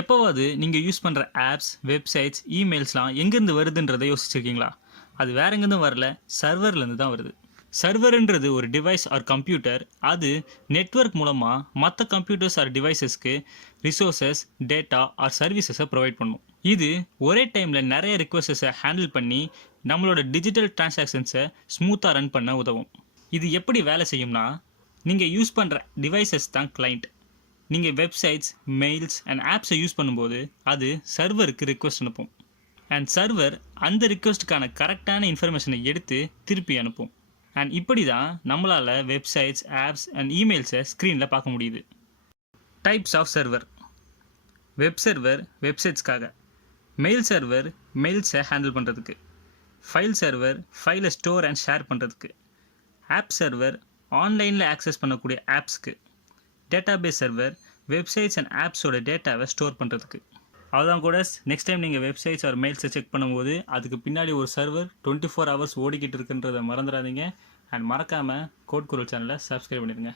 எப்போவாவது நீங்கள் யூஸ் பண்ணுற ஆப்ஸ், வெப்சைட்ஸ், இமெயில்ஸ்லாம் எங்கேருந்து வருதுன்றதை யோசிச்சிருக்கீங்களா? அது வேற எங்கேருந்தும் வரல, சர்வர்லேருந்து தான் வருது. சர்வர்ன்றது ஒரு டிவைஸ் ஆர் கம்ப்யூட்டர். அது நெட்வொர்க் மூலமாக மற்ற கம்ப்யூட்டர்ஸ் ஆர் டிவைசஸ்க்கு ரிசோர்ஸஸ், டேட்டா ஆர் சர்வீசஸை ப்ரொவைட் பண்ணும். இது ஒரே டைமில் நிறைய ரிக்வெஸ்ட்டஸை ஹேண்டில் பண்ணி நம்மளோட டிஜிட்டல் டிரான்சாக்ஷன்ஸை ஸ்மூத்தாக ரன் பண்ண உதவும். இது எப்படி வேலை செய்யும்னா, நீங்கள் யூஸ் பண்ணுற டிவைசஸ் தான் கிளைண்ட். நீங்கள் வெப்சைட்ஸ், மெயில்ஸ் அண்ட் ஆப்ஸை யூஸ் பண்ணும்போது அது சர்வருக்கு ரிக்வெஸ்ட் அனுப்பும். அண்ட் சர்வர் அந்த ரிக்வெஸ்ட்டுக்கான கரெக்டான இன்ஃபர்மேஷனை எடுத்து திருப்பி அனுப்பும். அண்ட் இப்படி தான் நம்மளால் வெப்சைட்ஸ், ஆப்ஸ் அண்ட் இமெயில்ஸை ஸ்க்ரீனில் பார்க்க முடியுது. Types of server. Web server வெப்சைட்ஸ்க்காக, மெயில் சர்வர் மெயில்ஸை ஹேண்டில் பண்ணுறதுக்கு, ஃபைல் சர்வர் ஃபைலை ஸ்டோர் அண்ட் ஷேர் பண்ணுறதுக்கு, ஆப் சர்வர் ஆன்லைனில் ஆக்சஸ் பண்ணக்கூடிய ஆப்ஸ்க்கு, டேட்டாபேஸ் சர்வர் வெப்சைட்ஸ் அண்ட் ஆப்ஸோட டேட்டாவை ஸ்டோர் பண்ணுறதுக்கு. அதுதான் கூட நெக்ஸ்ட் டைம் நீங்கள் வெப்சைட்ஸ் ஆர் மெயில்ஸை செக் பண்ணும்போது அதுக்கு பின்னாடி ஒரு சர்வர் 24 hours ஓடிக்கிட்டு இருக்குன்றதை மறந்துடாதீங்க. அண்ட் மறக்காமல் கோட் குரல் சேனலை சப்ஸ்கிரைப் பண்ணிடுங்க.